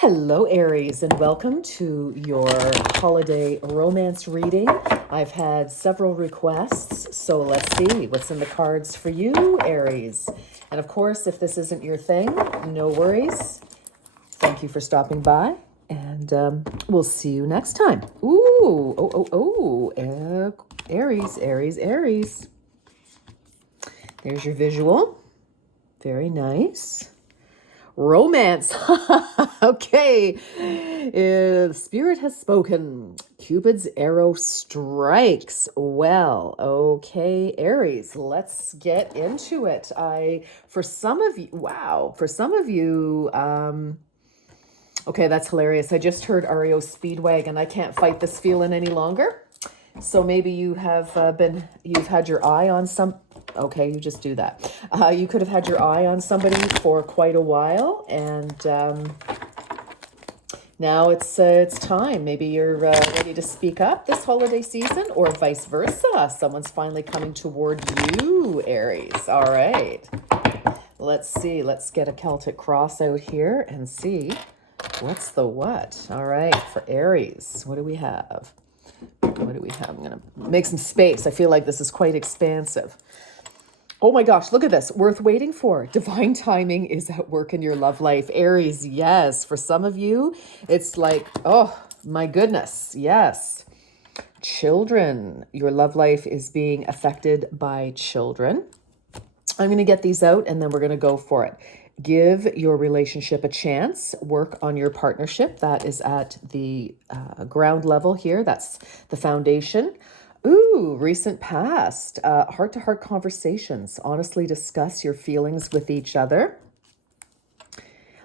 Hello, Aries, and welcome to your holiday romance reading. I've had several requests, so let's see what's in the cards for you, Aries. And of course, if this isn't your thing, no worries. Thank you for stopping by, and we'll see you next time. Aries, Aries, Aries. There's your visual. Very nice. Romance. Okay. Spirit has spoken. Cupid's arrow strikes. Well, okay, Aries, let's get into it. For some of you, okay, that's hilarious. I just heard REO Speedwagon. I can't fight this feeling any longer. So maybe you've had your eye on okay, you just do that. You could have had your eye on somebody for quite a while, and now it's time. Maybe you're ready to speak up this holiday season, or vice versa. Someone's finally coming toward you, Aries. All right. Let's see. Let's get a Celtic cross out here and see what's the what. All right, for Aries, what do we have? What do we have? I'm going to make some space. I feel like this is quite expansive. Oh my gosh, look at this. Worth waiting for. Divine timing is at work in your love life. Aries, yes. For some of you, it's like, oh my goodness, yes. Children, your love life is being affected by children. I'm going to get these out and then we're going to go for it. Give your relationship a chance. Work on your partnership. That is at the ground level here. That's the foundation. Ooh, recent past. Heart-to-heart conversations. Honestly discuss your feelings with each other.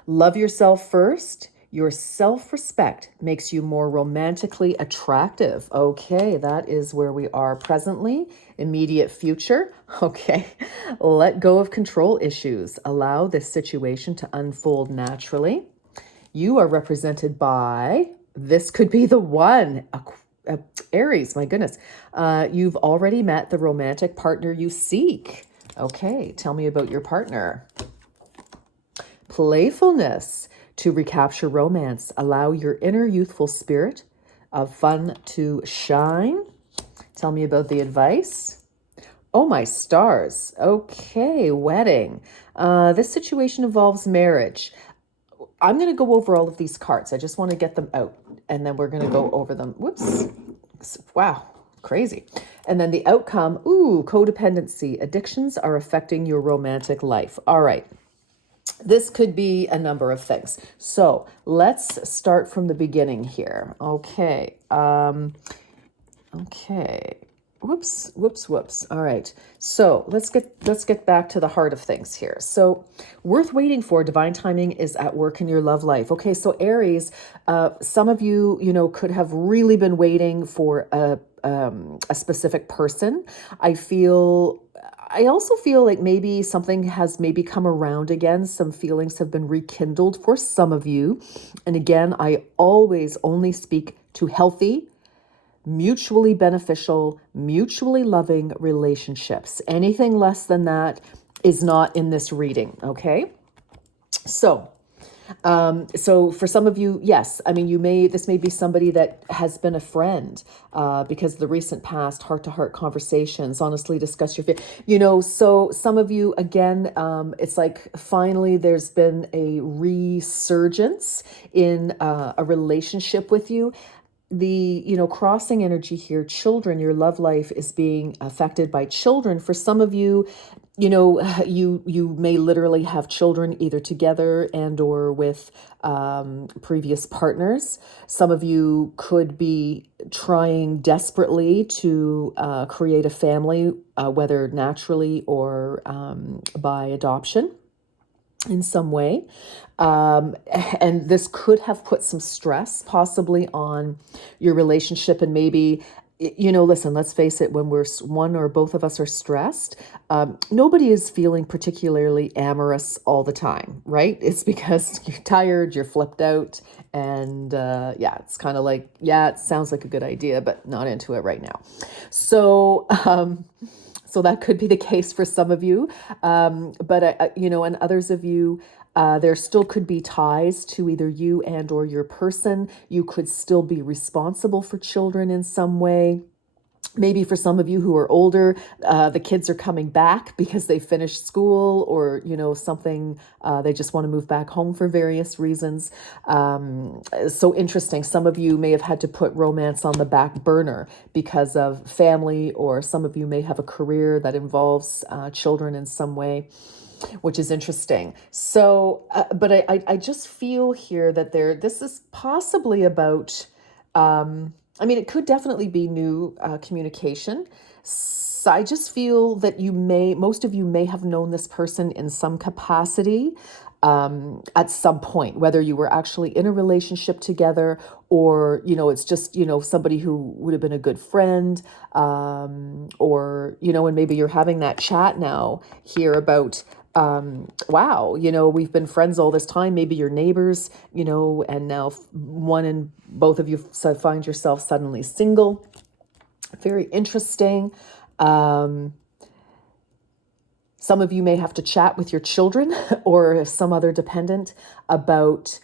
Love yourself first. Your self-respect makes you more romantically attractive. Okay, that is where we are presently. Immediate future. Okay, let go of control issues. Allow this situation to unfold naturally. You are represented by, this could be the one, Aries, my goodness. You've already met the romantic partner you seek. Okay, tell me about your partner. Playfulness. To recapture romance, allow your inner youthful spirit of fun to shine. Tell me about the advice. Oh, my stars. Okay, wedding. This situation involves marriage. I'm going to go over all of these cards. I just want to get them out, and then we're going to go over them. Whoops. Wow, crazy. And then the outcome, codependency. Addictions are affecting your romantic life. All right. This could be a number of things. So let's start from the beginning here. Okay. Okay. Whoops. All right. So let's get back to the heart of things here. So worth waiting for. Divine timing is at work in your love life. Okay. So Aries, some of you, could have really been waiting for a specific person. I also feel like maybe something has maybe come around again. Some feelings have been rekindled for some of you. And again, I always only speak to healthy, mutually beneficial, mutually loving relationships. Anything less than that is not in this reading, okay? So for some of you, yes, I mean, this may be somebody that has been a friend, because the recent past, heart-to-heart conversations, honestly discuss so some of you, again, it's like finally there's been a resurgence in a relationship with you. The crossing energy here, children, your love life is being affected by children. For some of you, you may literally have children either together and or with previous partners. Some of you could be trying desperately to create a family, whether naturally or by adoption in some way. And this could have put some stress possibly on your relationship. And maybe, listen, let's face it, when one or both of us are stressed, nobody is feeling particularly amorous all the time, right? It's because you're tired, you're flipped out, and it's kind of like, it sounds like a good idea, but not into it right now. So that could be the case for some of you. But and others of you, There still could be ties to either you and or your person. You could still be responsible for children in some way. Maybe for some of you who are older, the kids are coming back because they finished school, or something. They just want to move back home for various reasons. So interesting. Some of you may have had to put romance on the back burner because of family, or some of you may have a career that involves children in some way, which is interesting. So, but I just feel here that this is possibly about, it could definitely be new communication. So I just feel that most of you may have known this person in some capacity at some point, whether you were actually in a relationship together, or, it's just, somebody who would have been a good friend, or, and maybe you're having that chat now here about, wow, we've been friends all this time, maybe you're neighbors, and now one and both of you find yourself suddenly single. Very interesting. Some of you may have to chat with your children or some other dependent about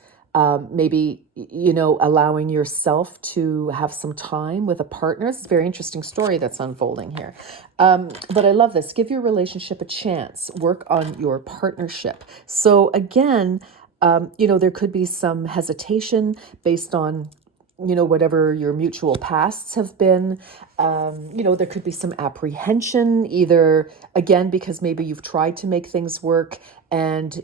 maybe, allowing yourself to have some time with a partner. It's a very interesting story that's unfolding here. But I love this. Give your relationship a chance. Work on your partnership. So again, there could be some hesitation based on whatever your mutual pasts have been. There could be some apprehension, either, again, because maybe you've tried to make things work, and,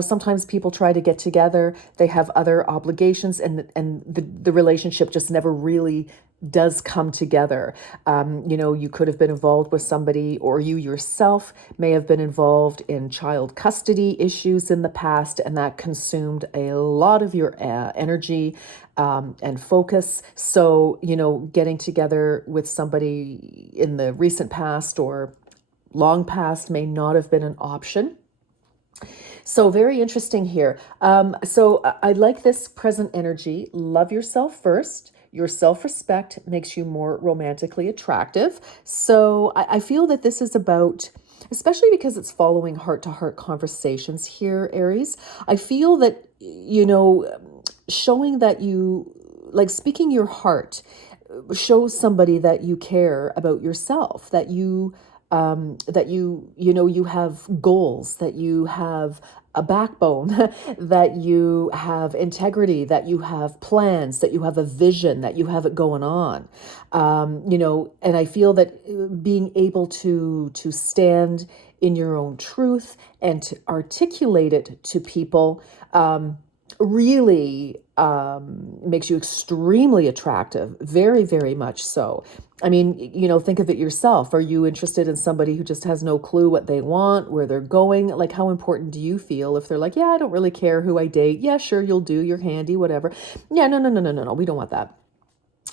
sometimes people try to get together, they have other obligations, and the relationship just never really does come together. You could have been involved with somebody, or you yourself may have been involved in child custody issues in the past, and that consumed a lot of your energy and focus. So, getting together with somebody in the recent past or long past may not have been an option. So very interesting here. So I like this present energy. Love yourself first. Your self-respect makes you more romantically attractive. So I feel that this is about, especially because it's following heart-to-heart conversations here, Aries, I feel that, showing that you, like, speaking your heart shows somebody that you care about yourself, that you you have goals, that you have a backbone, that you have integrity, that you have plans, that you have a vision, that you have it going on. And I feel that being able to stand in your own truth and to articulate it to people really makes you extremely attractive, very, very much so. I mean, think of it yourself. Are you interested in somebody who just has no clue what they want, where they're going? Like, how important do you feel if they're like, yeah, I don't really care who I date. Yeah, sure, you'll do. You're handy, whatever. Yeah, no. We don't want that.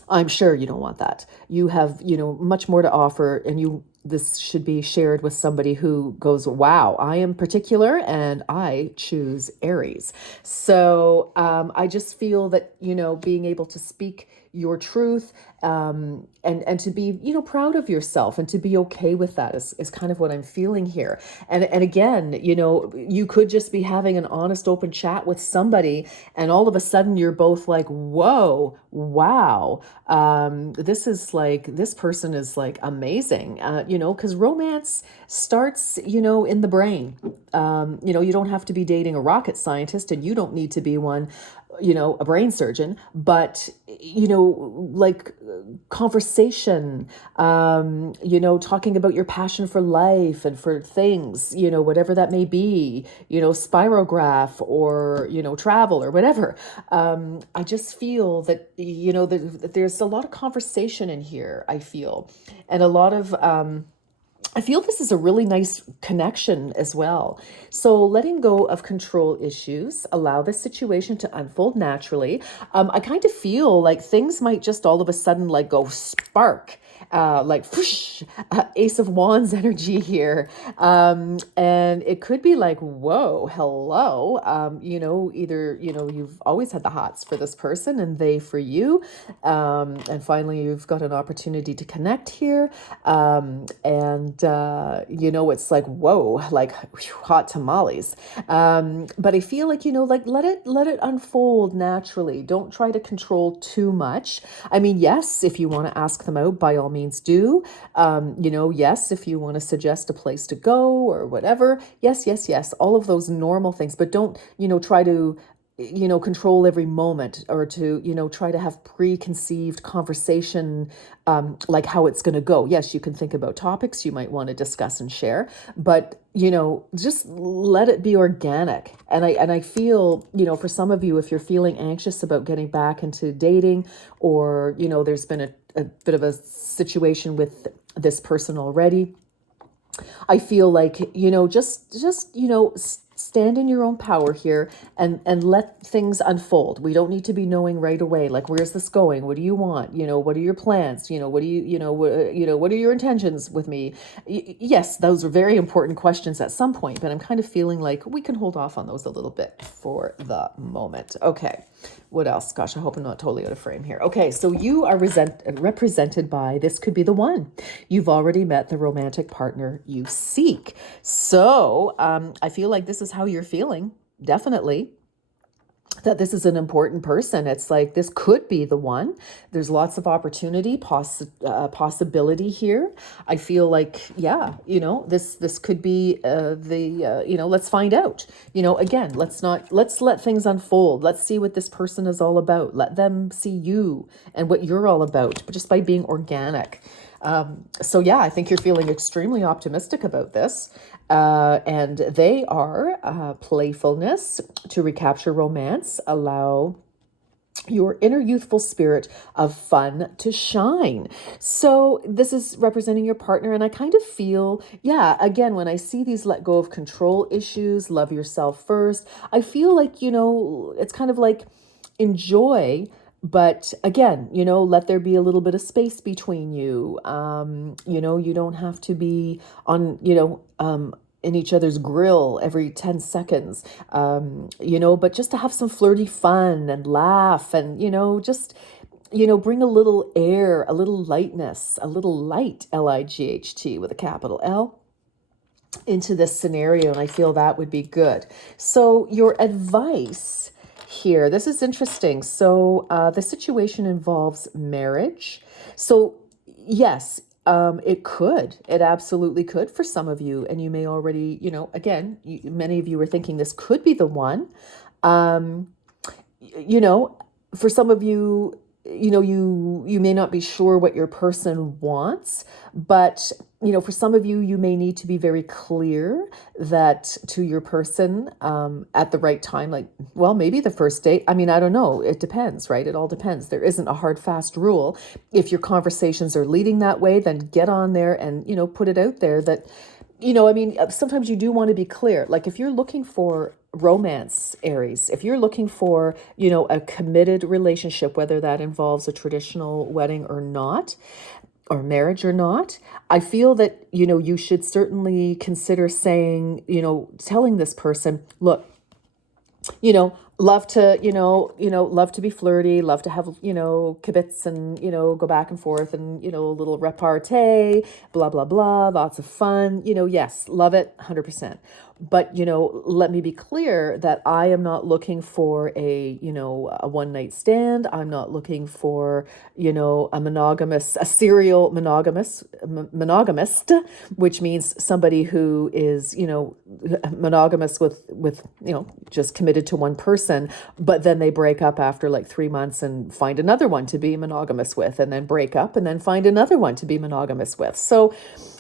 I'm sure you don't want that. You have, much more to offer, and this should be shared with somebody who goes, wow, I am particular and I choose Aries. So I just feel that, being able to speak your truth, and to be, proud of yourself and to be okay with that is kind of what I'm feeling here. And again, you could just be having an honest, open chat with somebody, and all of a sudden you're both like, whoa, wow, this person is like amazing, because romance starts, in the brain. You don't have to be dating a rocket scientist, and you don't need to be one, a brain surgeon, but, like conversation, talking about your passion for life and for things, whatever that may be, spirograph or, travel or whatever. I just feel that, that there's a lot of conversation in here, I feel, and a lot of, I feel this is a really nice connection as well. So letting go of control issues, allow the situation to unfold naturally. I kind of feel like things might just all of a sudden like go spark, like whoosh, Ace of Wands energy here. And it could be like, whoa, hello. Either, you've always had the hots for this person and they for you. And finally, you've got an opportunity to connect here. It's like, whoa, like whew, hot tamales. But I feel like, like let it unfold naturally. Don't try to control too much. I mean, yes, if you want to ask them out, by all means do. Yes, if you want to suggest a place to go or whatever. Yes, yes, yes. All of those normal things, but don't, try to control every moment or to, try to have preconceived conversation, like how it's going to go. Yes, you can think about topics you might want to discuss and share, but, just let it be organic. And I feel, for some of you, if you're feeling anxious about getting back into dating or, there's been a bit of a situation with this person already, I feel like, stand in your own power here and let things unfold. We don't need to be knowing right away, like, where's this going? What do you want? What are your plans? What do what are your intentions with me? Yes, those are very important questions at some point, but I'm kind of feeling like we can hold off on those a little bit for the moment. Okay. What else? Gosh, I hope I'm not totally out of frame here. Okay, so you are represented by, this could be the one. You've already met the romantic partner you seek. So I feel like this is how you're feeling, definitely. That this is an important person. It's like this could be the one. There's lots of opportunity, possibility here. I feel like, yeah, this could be let's find out. Again, let's let things unfold. Let's see what this person is all about. Let them see you and what you're all about, but just by being organic. So yeah, I think you're feeling extremely optimistic about this. And they are playfulness to recapture romance, allow your inner youthful spirit of fun to shine. So this is representing your partner. And I kind of feel, yeah, again, when I see these let go of control issues, love yourself first, I feel like, it's kind of like enjoy. But again, let there be a little bit of space between you. You don't have to be on, in each other's grill every 10 seconds, but just to have some flirty fun and laugh and, just, bring a little air, a little lightness, a little light, L-I-G-H-T with a capital L, into this scenario. And I feel that would be good. So your advice here, this is interesting. So the situation involves marriage. So yes, it absolutely could for some of you. And you may already, again, many of you are thinking this could be the one. For some of you, you may not be sure what your person wants, but for some of you, you may need to be very clear that to your person at the right time, like, well, maybe the first date. I mean, I don't know. It depends, right? It all depends. There isn't a hard, fast rule. If your conversations are leading that way, then get on there and, put it out there that, sometimes you do want to be clear. Like if you're looking for romance, Aries, if you're looking for, a committed relationship, whether that involves a traditional wedding or not, or marriage or not, I feel that, you should certainly consider saying, telling this person, look, love to, love to be flirty, love to have, kibitz and, go back and forth and, a little repartee, blah, blah, blah, lots of fun, yes, love it 100%. But, let me be clear that I am not looking for a one night stand. I'm not looking for, a serial monogamist, which means somebody who is, monogamous with, just committed to one person, but then they break up after like 3 months and find another one to be monogamous with, and then break up and then find another one to be monogamous with. So,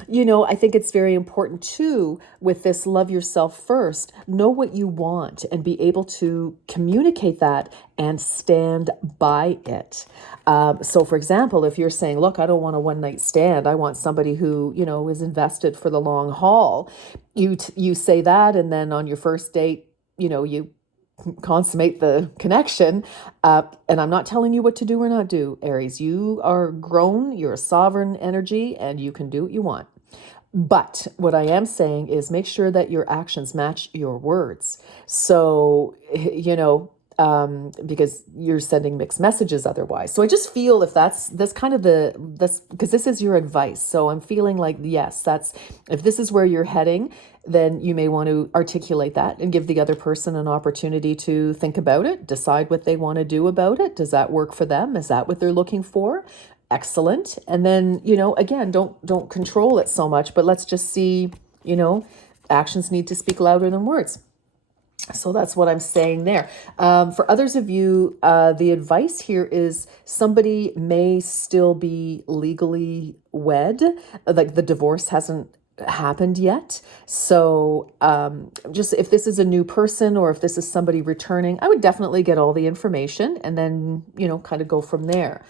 I think it's very important too, with this love yourself first, know what you want and be able to communicate that and stand by it. So for example, if you're saying, look, I don't want a one night stand, I want somebody who, is invested for the long haul, you say that. And then on your first date, you consummate the connection. And I'm not telling you what to do or not do, Aries. You are grown, you're a sovereign energy, and you can do what you want. But what I am saying is make sure that your actions match your words. So, because you're sending mixed messages otherwise. So I just feel if that's kind of that's because this is your advice. So I'm feeling like, yes, if this is where you're heading, then you may want to articulate that and give the other person an opportunity to think about it, decide what they want to do about it. Does that work for them? Is that what they're looking for? Excellent. And then, again, don't control it so much, but let's just see, actions need to speak louder than words. So that's what I'm saying there. For others of you, the advice here is somebody may still be legally wed, like the divorce hasn't happened yet. So just if this is a new person or if this is somebody returning, I would definitely get all the information and then, kind of go from there.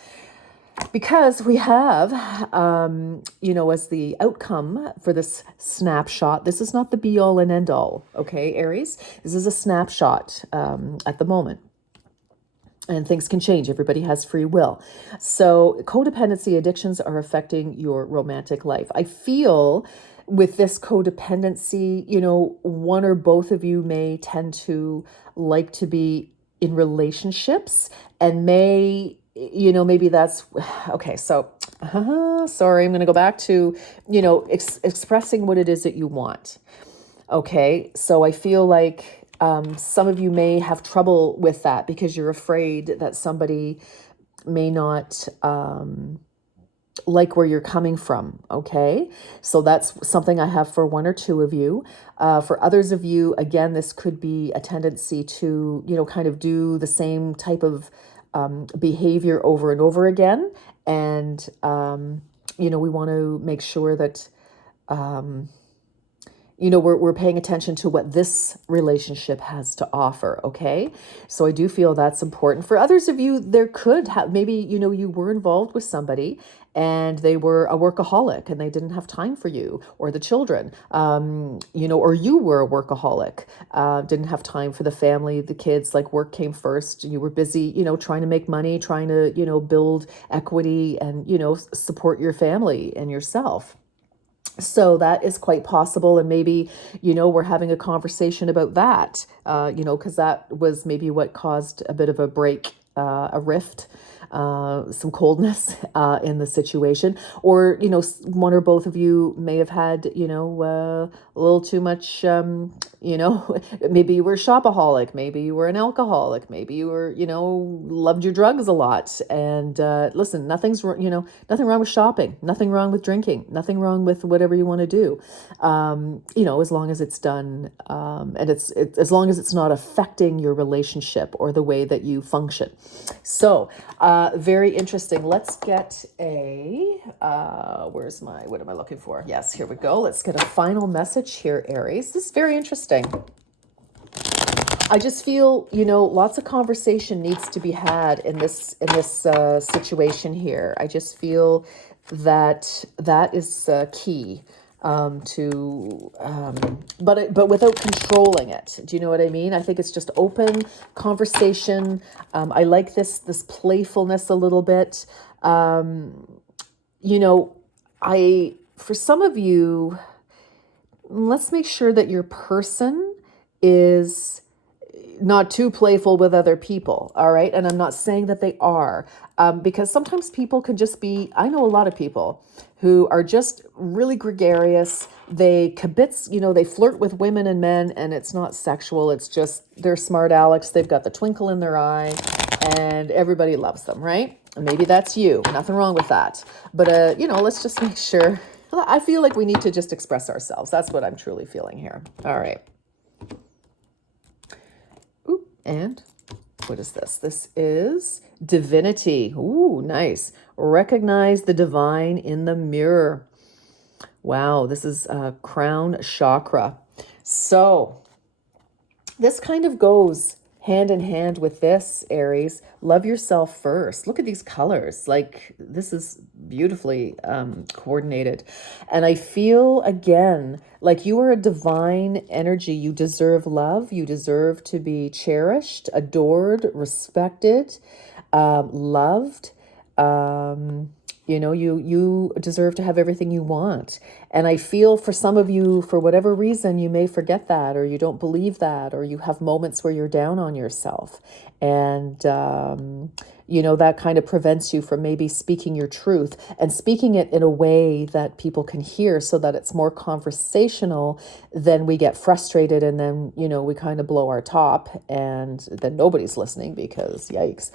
Because we have, as the outcome for this snapshot, this is not the be all and end all, okay, Aries? This is a snapshot at the moment. And things can change. Everybody has free will. So codependency addictions are affecting your romantic life. I feel with this codependency, one or both of you may tend to like to be in relationships and maybe that's okay. So, sorry, I'm going to go back to, expressing what it is that you want. Okay. So I feel like some of you may have trouble with that because you're afraid that somebody may not like where you're coming from. Okay. So that's something I have for one or two of you. For others of you, again, this could be a tendency to, kind of do the same type of behavior over and over again. And, we want to make sure that, we're paying attention to what this relationship has to offer. Okay. So I do feel that's important. For others of you, there could have, maybe, you were involved with somebody and they were a workaholic and they didn't have time for you or the children, or you were a workaholic, didn't have time for the family, the kids, like work came first. You were busy, trying to make money, trying to, build equity and, support your family and yourself. So that is quite possible. And maybe, we're having a conversation about that, because that was maybe what caused a bit of a break, a rift, some coldness in the situation. Or, one or both of you may have had, a little too much, maybe you were a shopaholic, maybe you were an alcoholic, maybe you were, loved your drugs a lot. And listen, nothing wrong with shopping, nothing wrong with drinking, nothing wrong with whatever you want to do, as long as it's done, and it's as long as it's not affecting your relationship or the way that you function. So, very interesting. Let's get what am I looking for? Yes, here we go. Let's get a final message here, Aries. This is very interesting. I just feel, lots of conversation needs to be had in this situation here. I just feel that is key. But without controlling it. Do you know what I mean? I think it's just open conversation. I like this playfulness a little bit. For some of you, let's make sure that your person is not too playful with other people. All right. And I'm not saying that they are, because sometimes people can just be, I know a lot of people who are just really gregarious. They kibitz, they flirt with women and men, and it's not sexual. It's just, they're smart Alex. They've got the twinkle in their eye and everybody loves them. Right. And maybe that's you. Nothing wrong with that. But, let's just make sure. I feel like we need to just express ourselves. That's what I'm truly feeling here. All right. And what is this? This is divinity. Ooh, nice. Recognize the divine in the mirror. Wow, this is crown chakra. So this kind of goes hand in hand with this, Aries, love yourself first. Look at these colors. Like, this is beautifully coordinated. And I feel, again, like you are a divine energy. You deserve love. You deserve to be cherished, adored, respected, loved. You deserve to have everything you want. And I feel for some of you, for whatever reason, you may forget that, or you don't believe that, or you have moments where you're down on yourself. And, that kind of prevents you from maybe speaking your truth and speaking it in a way that people can hear, so that it's more conversational. Then we get frustrated, and then, we kind of blow our top, and then nobody's listening because yikes.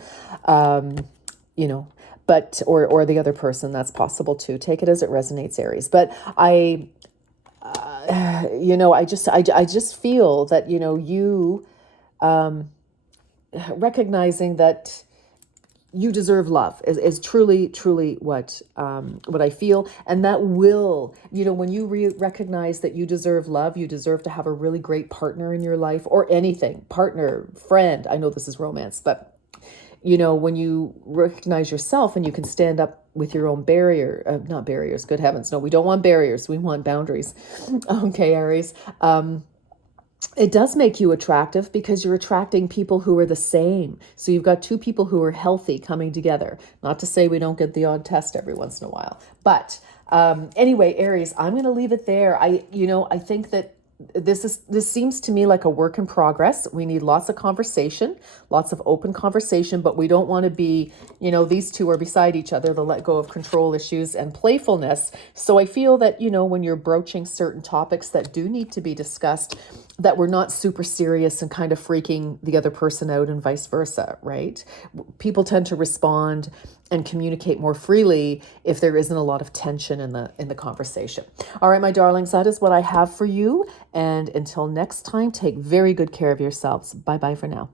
But, or the other person, that's possible too. Take it as it resonates, Aries. But I just feel that, you recognizing that you deserve love is truly, truly what I feel. And that will, when you recognize that you deserve love, you deserve to have a really great partner in your life, or anything, partner, friend. I know this is romance, but when you recognize yourself and you can stand up with your own not barriers, good heavens. No, we don't want barriers. We want boundaries. Okay, Aries. It does make you attractive because you're attracting people who are the same. So you've got two people who are healthy coming together. Not to say we don't get the odd test every once in a while. But anyway, Aries, I'm going to leave it there. I think that this seems to me like a work in progress. We need lots of conversation, lots of open conversation, but we don't want to be, these two are beside each other, the let go of control issues and playfulness. So I feel that, when you're broaching certain topics that do need to be discussed, that we're not super serious and kind of freaking the other person out, and vice versa, right? People tend to respond and communicate more freely if there isn't a lot of tension in the conversation. All right, my darlings, that is what I have for you. And until next time, take very good care of yourselves. Bye-bye for now.